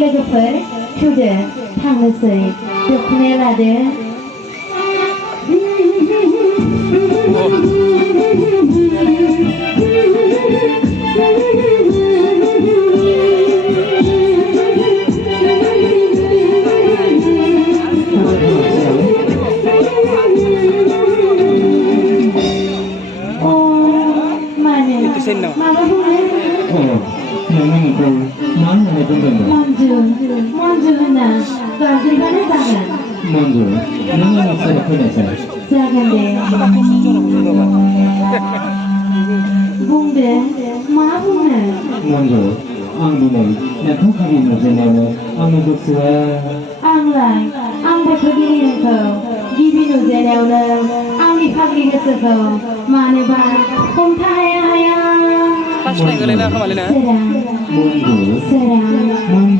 लोगोफोर थुदो थांनोसै दख'नाया लादो माबा बुङो नोंखौ मा होननानै बुंदोंमोन मन्जु होनना गाबज्रिबानो जागोन मन्जु नों आंनि सेराव फैनायसाय जागोन दे बुंदो मा बुंनो मन्जु आं दिनै नोंखौ गिबि नुजेननायावनो आंनि गोसोआ आंलाय आंबोथ' दिनै नोंखौ गिबि नुजेननायावनो आंनि फाग्लि गोसोखौ मानोबा हमथानो हाया मन्जु सोरां